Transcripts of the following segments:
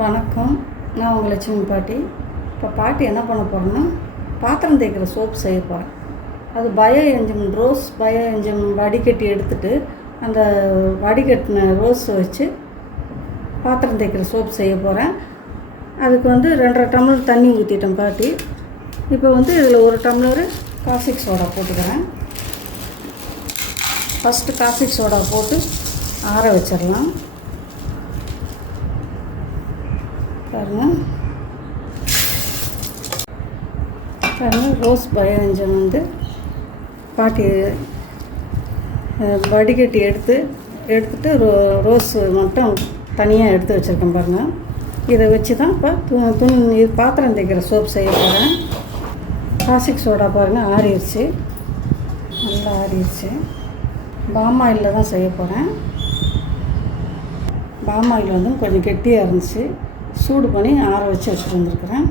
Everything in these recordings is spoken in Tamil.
வணக்கம். நான் உங்கள் லட்சுமி பாட்டி. இப்போ பாட்டி என்ன பண்ண போகிறேன்னா பாத்திரம் தேய்க்கிற சோப் செய்ய போகிறேன் அது bio enzyme rose bio enzyme வடிகட்டி எடுத்துட்டு அந்த வடிகட்டின ரோஸ் வச்சு பாத்திரம் தேய்க்கிற சோப் செய்ய போகிறேன் அதுக்கு வந்து ரெண்டரை டம்ளர் தண்ணி ஊற்றிட்டேன் பாட்டி. இப்போ வந்து இதில் ஒரு டம்ளர் காசிக் சோடா போட்டுக்கிறேன். ஃபஸ்ட்டு காசிக் சோடா போட்டு ஆற வச்சிடலாம். பாருங்கள் பாருங்க ரோஸ் பயோஞ்சம் வந்து பாட்டி வடிகட்டி எடுத்து எடுத்துட்டு ரோ ரோஸ் மட்டும் தனியாக எடுத்து வச்சுருக்கேன் பாருங்கள் இதை வச்சு தான் இப்போ து துணி இது பாத்திரம் தேய்க்கிற சோப் செய்ய போகிறேன் காசிக் சோடா பாருங்கள் ஆறிடுச்சு. நல்லா ஆறிடுச்சு. பாமாயில் தான் செய்ய போகிறேன் பாமாயில் வந்து கொஞ்சம் கெட்டியாக இருந்துச்சு. சூடு பண்ணி ஆற வச்சு வச்சுட்டு வந்துருக்குறேன்.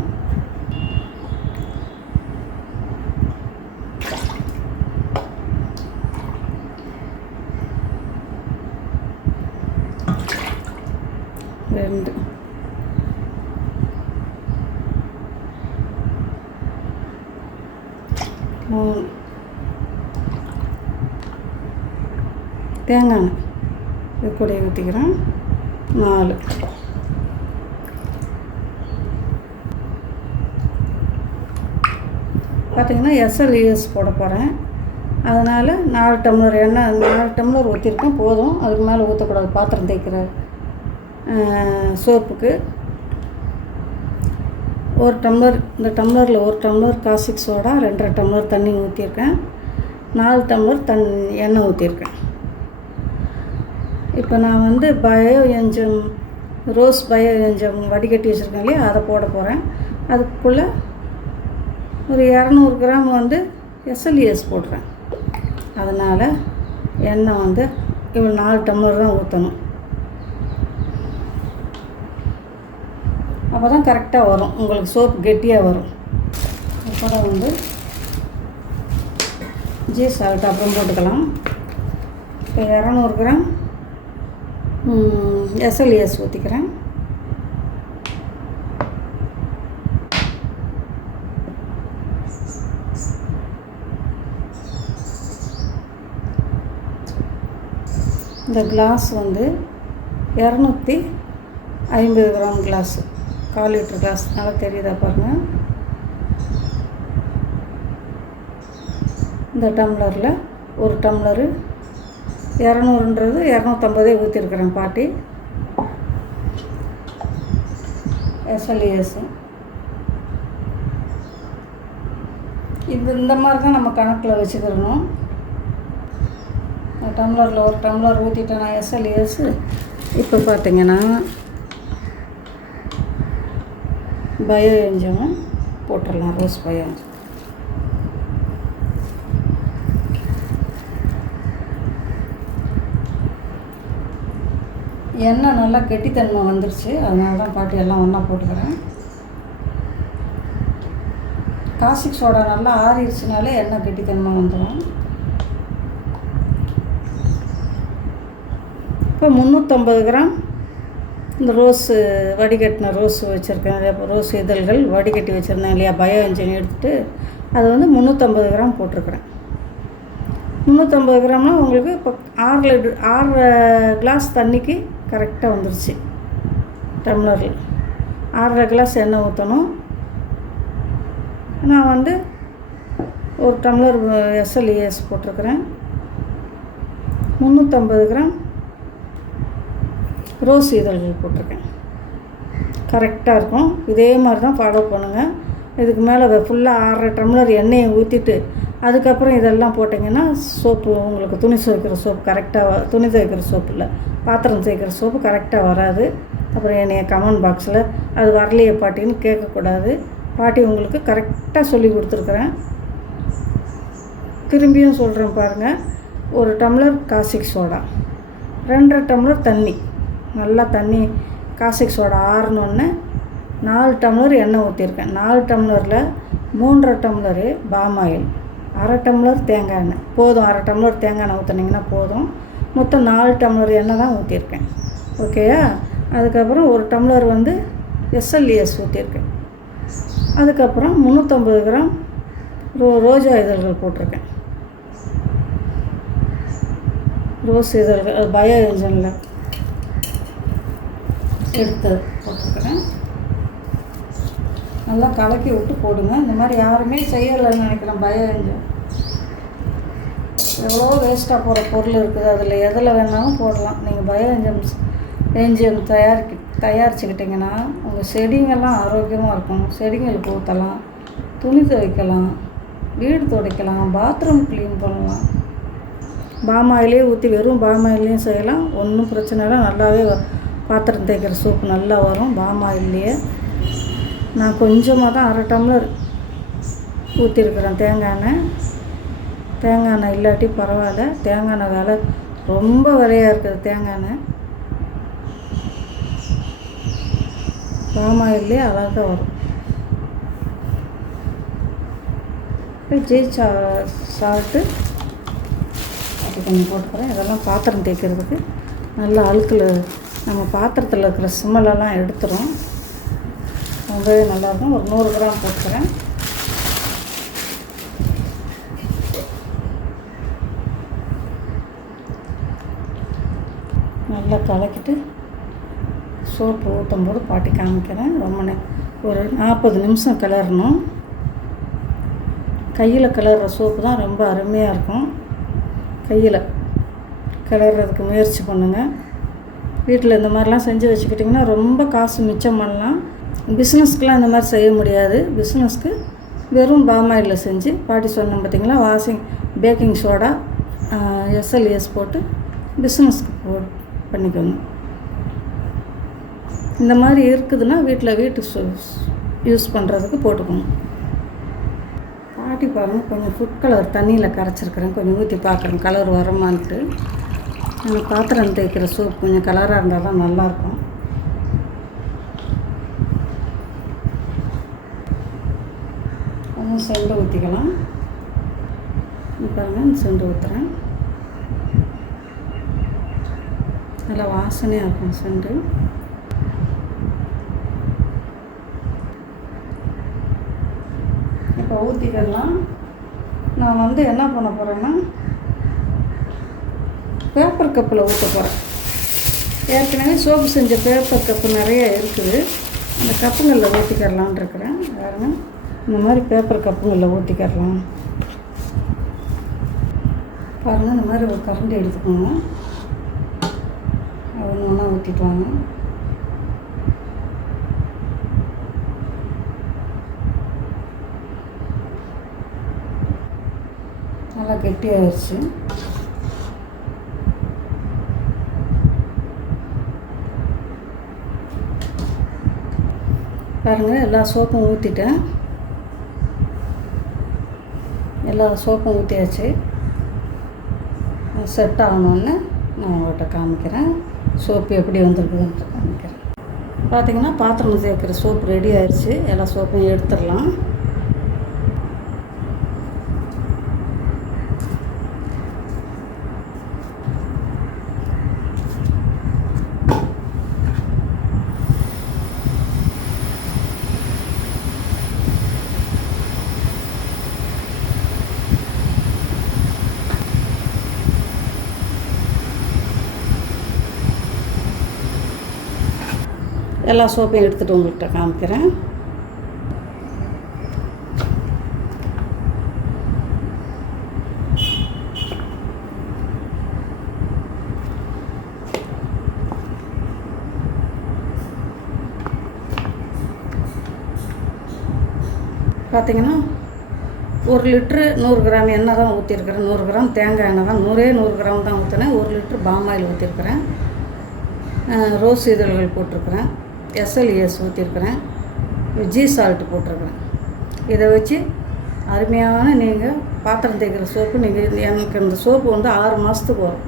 ரெண்டு. மூணு. தேங்காய் இது கூட ஊற்றிக்கிறேன் நாலு. பார்த்தீங்கன்னா எஸ்எல்இஎஸ் போட போகிறேன் அதனால் நாலு டம்ளர் எண்ணெய் நாலு டம்ளர் ஊற்றிருக்கேன் போதும். அதுக்கு மேலே ஊற்றக்கூடாது பாத்திரம் தேய்க்கிற சோப்புக்கு. ஒரு டம்ளர் இந்த டம்ளரில் ஒரு டம்ளர் காசிக் சோடா ரெண்டரை டம்ளர் தண்ணி ஊற்றிருக்கேன் நாலு டம்ளர் தண் எண்ணெய் ஊற்றிருக்கேன் இப்போ நான் வந்து bio enzyme rose bio enzyme வடிகட்டி வச்சுருக்கேன் இல்லையா? அதை போட போகிறேன் அதுக்குள்ளே ஒரு இரநூறு கிராம் வந்து எஸ்எல்இஎஸ் போடுறேன். அதனால் எண்ணெய் வந்து இவ்வளோ நாலு டம்ளர் தான் ஊற்றணும். அப்போ தான் கரெக்டாக வரும். உங்களுக்கு சோப் கெட்டியாக வரும். அப்புறம் வந்து ஜீ சால்ட் அப்புறம் போட்டுக்கலாம். இப்போ இரநூறு கிராம் எஸ்எல்இஎஸ் ஊற்றிக்கிறேன் இந்த கிளாஸ் வந்து இரநூத்தி ஐம்பது கிராம் கிளாஸு. கால் லிட்டர் கிளாஸ். நல்லா தெரியுதா பாருங்கள் இந்த டம்ளரில் ஒரு டம்ளரு இரநூறுன்றது இரநூத்தம்பதே ஊற்றிருக்கிறேன் பாட்டி. எஸ்எல்இஎஸ் இது இந்த மாதிரி தான் நம்ம கணக்கில் வச்சுக்கிறணும். டம்ளரில் ஒரு டம்ளர் ஊற்றிட்டேன் நான் எஸ்எல்இஎஸ் இப்போ பார்த்தீங்கன்னா பயோ எஞ்சமும் போட்டுடலாம் ரோஸ் பயோ எஞ்சம் எண்ணெய் நல்லா கெட்டித்தன்மை வந்துருச்சு அதனால தான் பாட்டி எல்லாம் ஒன்றா போட்டுக்கிறேன். காசிக் சோடா நல்லா ஆறிடுச்சுனாலே எண்ணெய் கெட்டித்தன்மை வந்துடும் இப்போ முந்நூற்றம்பது கிராம் இந்த ரோஸு வடிகட்டின ரோஸு வச்சுருக்கேன் ரோஸ் இதழ்கள் வடிகட்டி வச்சுருந்தேன் இல்லையா? பயோ இன்ஜின் எடுத்துகிட்டு அது வந்து முந்நூற்றம்பது கிராம் போட்டிருக்கிறேன். முந்நூற்றம்பது கிராம்னா உங்களுக்கு இப்போ ஆறு லிட்டர் ஆறு கிளாஸ் தண்ணிக்கு கரெக்டாக வந்துருச்சு டம்ளரில். ஆறரை கிளாஸ் எண்ணெய் ஊற்றணும் நான் வந்து ஒரு டம்ளர் எஸ்எல்இஎஸ் போட்டிருக்கிறேன். முந்நூற்றம்பது கிராம் ரோஸ் இதழ்கள் போட்டிருக்கேன். கரெக்டாக இருக்கும். இதே மாதிரி தான் ஃபாலோ பண்ணுங்கள் இதுக்கு மேலே ஃபுல்லாக ஆறரை டம்ளர் எண்ணெயை ஊற்றிட்டு அதுக்கப்புறம் இதெல்லாம் போட்டிங்கன்னா சோப்பு உங்களுக்கு துணி துவைக்கிற சோப்பு கரெக்டாக துணி துவைக்கிற சோப்பு இல்லை பாத்திரம் துவைக்கிற சோப்பு கரெக்டாக வராது. அப்புறம் என்னைய கமெண்ட் பாக்ஸில் அது வரலையே பாட்டின்னு கேட்கக்கூடாது. பாட்டி உங்களுக்கு கரெக்டாக சொல்லி கொடுத்துருக்குறேன். திரும்பியும் சொல்கிறேன் பாருங்கள் ஒரு டம்ளர் காசிக் சோடா ரெண்டரை டம்ளர் தண்ணி. நல்லா தண்ணி காசிக் சோடா ஆறினோடனே நாலு டம்ளர் எண்ணெய் ஊற்றிருக்கேன் நாலு டம்ளரில் மூன்றரை டம்ளரு பாம் ஆயில் அரை டம்ளர் தேங்காய் எண்ணெய். போதும் அரை டம்ளர் தேங்காய் எண்ணெய் ஊற்றுனீங்கன்னா போதும். மொத்தம் நாலு டம்ளர் எண்ணெய் தான் ஊற்றிருக்கேன் ஓகேயா அதுக்கப்புறம் ஒரு டம்ளர் வந்து எஸ்எல்இஎஸ் ஊற்றிருக்கேன் அதுக்கப்புறம் முந்நூற்றம்பது கிராம் ரோ ரோஜா இதழ்கள் போட்டிருக்கேன். ரோஸ் இதழ்கள் பயோ இன்ஜினில் எடுத்து போட்டுருக்குறேன். நல்லா கலக்கி விட்டு போடுங்க. இந்த மாதிரி யாருமே செய்யலைன்னு நினைக்கிறேன். பயோ எவ்வளோ வேஸ்ட்டாக போகிற பொருள் இருக்குது. அதில் எதில் வேணாலும் போடலாம். நீங்கள் பயோ என்ஜிம்ஸ் என்ஜிம் தயாரிக்க தயாரிச்சுக்கிட்டிங்கன்னா உங்கள் செடிங்கெல்லாம் ஆரோக்கியமாக இருக்கும். செடிங்களுக்கு ஊற்றலாம் துணி துவைக்கலாம். வீடு துடைக்கலாம். பாத்ரூம் க்ளீன் பண்ணலாம். பாமாயிலே ஊற்றி வெறும் பாமாயிலையும் செய்யலாம். ஒன்றும் பிரச்சனை இல்லை. நல்லாவே வ- பாத்திரம் தேய்க்கிற நல்லா வரும். பாமா இல்லையே. நான் கொஞ்சமாக தான் அரை டம்ளர் ஊற்றிருக்கிறேன் தேங்காய் எண்ணெய் தேங்காய் எண்ணெய் இல்லாட்டி பரவாயில்ல. தேங்காய் எண்ணெய் விலை ரொம்ப விலையாக இருக்குது தேங்காய் எண்ணெய் பாமாயிலே அழகாக வரும். ஜி சா சால்ட்டு. அது கொஞ்சம் போட்டுக்கிறேன். இதெல்லாம் பாத்திரம் தேய்க்கிறதுக்கு. நல்லா அழுக்கில் நம்ம பாத்திரத்தில் இருக்கிற சிம்மலெல்லாம் எடுத்துரும். ரொம்பவே நல்லாயிருக்கும் ஒரு நூறு கிராம் போட்டுக்கிறேன். நல்லா கலக்கிட்டு சோப்பு ஊற்றும் போது பாட்டி காமிக்கிறேன். ரொம்ப நே ஒரு நாற்பது நிமிஷம் கிளறணும். கையில் கிளறுற சோப்பு தான் ரொம்ப அருமையாக இருக்கும். கையில் கிளறதுக்கு முயற்சி பண்ணுங்கள் வீட்டில் இந்த மாதிரிலாம் செஞ்சு வச்சுக்கிட்டிங்கன்னா ரொம்ப காசு மிச்சம் பண்ணலாம். பிஸ்னஸ்க்கெலாம் இந்த மாதிரி செய்ய முடியாது. பிஸ்னஸ்க்கு வெறும் பாமாயில் செஞ்சு பாட்டி சொன்னோம் பார்த்திங்களா வாஷிங் பேக்கிங் சோடா எஸ்எல்எஸ் போட்டு பிஸ்னஸ்க்கு போ பண்ணிக்கோங்க. இந்த மாதிரி இருக்குதுன்னா வீட்டில் வீட்டு யூஸ் பண்ணுறதுக்கு போட்டுக்கோங்க. பாட்டி பாருங்கள் கொஞ்சம் ஃபுட் கலர் தண்ணியில் கரைச்சிருக்கிறேன் கொஞ்சம் ஊற்றி பார்க்குறேன் கலர் வரமான்ட்டு. அந்த பாத்திரம் தேய்க்கிற சோப் கொஞ்சம் கலராக இருந்தால் தான் நல்லாயிருக்கும். கொஞ்சம் செண்டு ஊற்றிக்கலாம் பாருங்கள் செண்டு ஊற்றுறேன் நல்லா வாசனையாக இருக்கும் செண்டு. இப்போ ஊற்றிக்கலாம் நான் வந்து என்ன பண்ண போகிறேன்னா பேப்பர் கப்பில் ஊற்ற போகிறேன் ஏற்கனவே சோப்பு செஞ்ச பேப்பர் கப்பு நிறைய இருக்குது. அந்த கப்புங்களில் ஊற்றிக்கரலான் இருக்கிறேன். பாருங்க இந்த மாதிரி பேப்பர் கப்புங்களில் ஊற்றிக்கிறலாம் பாருங்கள் இந்த மாதிரி ஒரு கரண்டி எடுத்துக்கோங்க. ஒன்று ஒன்றா ஊற்றிட்டு வாங்க. நல்லா கெட்டியாகிடுச்சு பாருங்கள் எல்லா சோப்பும் ஊற்றிட்டேன் எல்லா சோப்பும் ஊற்றியாச்சு செட் ஆகணுன்னு நான் உங்கள்கிட்ட காமிக்கிறேன். சோப்பு எப்படி வந்திருக்குதுன்ட்டு காமிக்கிறேன். பார்த்தீங்கன்னா பாத்திரம் சேர்க்குற சோப்பு ரெடி ஆயிடுச்சு எல்லா சோப்பையும் எடுத்துடலாம். எல்லா சோப்பையும் எடுத்துகிட்டு உங்கள்கிட்ட காமிக்கிறேன். பார்த்தீங்கன்னா ஒரு லிட்ரு நூறு கிராம் எண்ணெய் தான் ஊற்றிருக்கிறேன் நூறு கிராம் தேங்காய் எண்ணெய் தான். நூறே நூறு கிராம் தான் ஊற்றினேன் ஒரு லிட்ரு பாமாயில் ஊற்றிருக்கிறேன் ரோஸ் இதழ்கள் போட்டிருக்கிறேன். எஸ்எல்ஏஎஸ் ஊற்றிருக்கிறேன் ஜி சால்ட்டு போட்டிருக்கிறேன். இதை வச்சு அருமையான நீங்கள் பாத்திரம் தேய்க்கிற சோப்பு நீங்கள் எனக்கு இந்த சோப்பு வந்து ஆறு மாதத்துக்கு வரும்.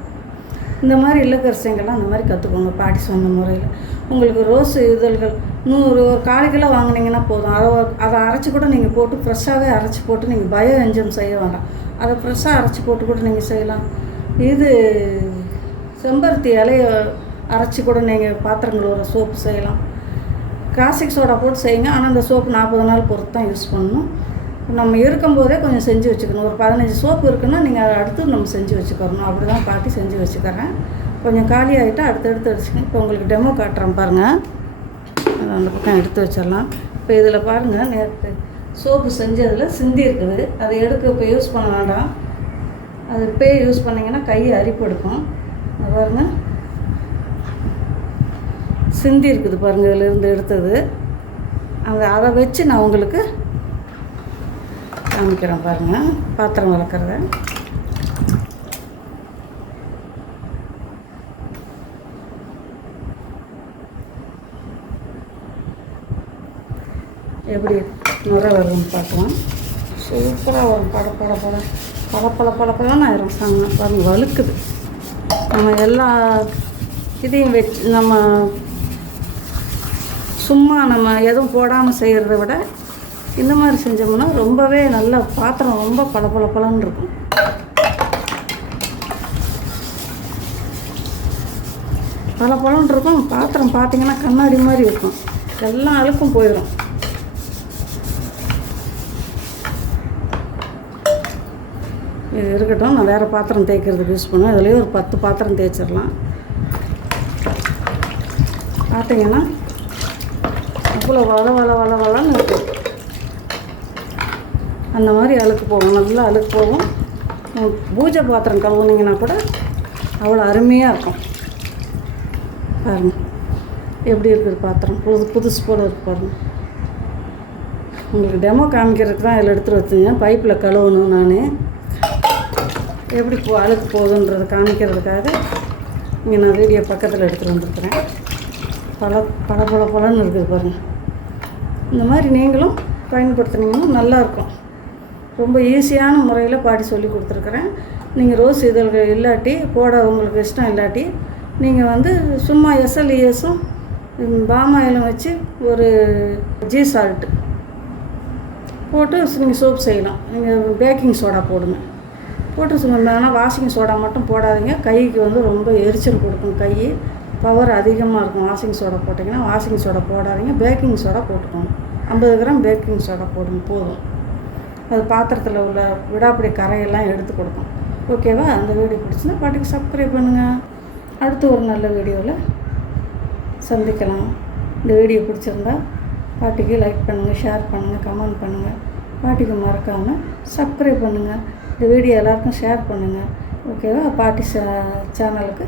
இந்த மாதிரி இல்லக்கரிசைங்கள்லாம் அந்த மாதிரி கற்றுக்கோங்க பாட்டி சொன்ன முறையில். உங்களுக்கு ரோஸ் இதழ்கள் நூறு ஒரு கால் கிலோ வாங்குனீங்கன்னா போதும். அதை அதை அரைச்சி கூட நீங்கள் போட்டு ஃப்ரெஷ்ஷாகவே அரைச்சி போட்டு நீங்கள் பயோ என்ஜம் செய்ய வேண்டாம். அதை ஃப்ரெஷ்ஷாக அரைச்சி போட்டு கூட நீங்கள் செய்யலாம். இது செம்பருத்தி இலைய அரைச்சி கூட நீங்கள் பாத்திரங்களோட சோப்பு செய்யலாம். காசிக் சோடா போட்டு செய்யுங்க. ஆனால் அந்த சோப்பு நாற்பது நாள் பொறுத்து தான் யூஸ் பண்ணணும். நம்ம இருக்கும்போதே கொஞ்சம் செஞ்சு வச்சுக்கணும். ஒரு பதினஞ்சு சோப்பு இருக்குன்னா நீங்கள் அதை அடுத்து நம்ம செஞ்சு வச்சுக்கிறணும் அப்படி தான் பாட்டி செஞ்சு வச்சுக்கிறேன். கொஞ்சம் காலி அடுத்து அடுத்தடுத்து வச்சுக்கணும். இப்போ உங்களுக்கு டெமோ காட்டுறேன் பாருங்கள் அந்த பக்கம் எடுத்து வச்சிடலாம். இப்போ இதில் பாருங்கள் நேற்று சோப்பு செஞ்சதில் சிந்தி இருக்குது. அதை எடுக்க இப்போ யூஸ் பண்ண வேண்டாம். அது இப்போயே யூஸ் பண்ணிங்கன்னா கை அரிப்பு எடுக்கும். அது சிந்தி இருக்குது பாருங்கள் இதிலேருந்து எடுத்தது. அந்த அதை வச்சு நான் உங்களுக்கு காமிக்கிறேன் பாருங்கள் பாத்திரம் வளர்க்குறத எப்படி நுரை வருதுன்னு பார்க்கலாம். சூப்பராக வரும் பட பட பட பல பல பல பலன்னு ஆயிரும். பாருங்கள் வலுக்குது நம்ம எல்லா இதையும் வச்சு நம்ம சும்மா நம்ம எதுவும் போடாமல் செய்கிறத விட இந்த மாதிரி செஞ்சோம்னா ரொம்பவே நல்ல பாத்திரம் ரொம்ப பல இருக்கும். பல பழம் இருக்கும். பாத்திரம் பார்த்தீங்கன்னா கண்ணாடி மாதிரி இருக்கும். எல்லா அழுக்கும் போயிடும். இது இருக்கட்டும். நான் வேறு பாத்திரம் தேய்க்கிறதுக்கு யூஸ் பண்ணுவேன். இதுலேயே ஒரு பத்து பாத்திரம் தேய்ச்சிடலாம். பார்த்தீங்கன்னா அவ்வளோ வள வள வள வளன்னு இருக்கும் அந்த மாதிரி அழுக்கு போகும். நல்லா அழுக்கு போகும். பூஜை பாத்திரம் கழுவுனீங்கன்னா கூட அவ்வளோ அருமையாக இருக்கும். பாருங்க. எப்படி இருக்குது பாத்திரம்? புது புதுசு போல் இருக்கு பாருங்க. உங்களுக்கு டெமோ காமிக்கிறதுக்கு தான் இதில் எடுத்துகிட்டு வச்சுங்க பைப்பில் கழுவணும் நான். எப்படி போ அழுக்கு போகுதுன்றதை காமிக்கிறதுக்காக இங்கே நான் வீடியோ பக்கத்தில் எடுத்துகிட்டு வந்துருக்குறேன். பல பல பல பலன்னு இருக்குது பாருங்கள் இந்த மாதிரி நீங்களும் பயன்படுத்துனீங்கன்னா நல்லாயிருக்கும். ரொம்ப ஈஸியான முறையில் பாடி சொல்லி கொடுத்துருக்குறேன். நீங்கள் ரோஸ் இதழ்கள் இல்லாட்டி போட உங்களுக்கு இஷ்டம் இல்லாட்டி நீங்கள் வந்து சும்மா எஸ்எல்இஎஸும் பாமாயிலும் வச்சு ஒரு ஜீ சால்ட்டு போட்டு நீங்கள் சோப் செய்யலாம். நீங்கள் பேக்கிங் சோடா போடுங்க. போட்டு சும்மா வாஷிங் சோடா மட்டும் போடாதீங்க. கைக்கு வந்து ரொம்ப எரிச்சல் கொடுக்கும் கை பவர் அதிகமாக இருக்கும். வாஷிங் சோடா போட்டிங்கன்னா வாஷிங் சோடா போடாதீங்க. பேக்கிங் சோடா போட்டுக்கோங்க. ஐம்பது கிராம் பேக்கிங் சோடா போடுங்க. போதும். அது பாத்திரத்தில் உள்ள விடாப்பிடி கரையெல்லாம் எடுத்து கொடுக்கும். ஓகேவா அந்த வீடியோ பிடிச்சுன்னா பாட்டுக்கு சப்ஸ்கிரைப் பண்ணுங்கள் அடுத்து ஒரு நல்ல வீடியோவில் சந்திக்கலாம். இந்த வீடியோ பிடிச்சிருந்தா பாட்டிக்கு லைக் பண்ணுங்கள் ஷேர் பண்ணுங்கள் கமெண்ட் பண்ணுங்கள் பாட்டிக்கு மறக்காமல் சப்ஸ்கிரைப் பண்ணுங்கள் இந்த வீடியோ எல்லாருக்கும் ஷேர் பண்ணுங்கள் ஓகேவா பாட்டி சேனலுக்கு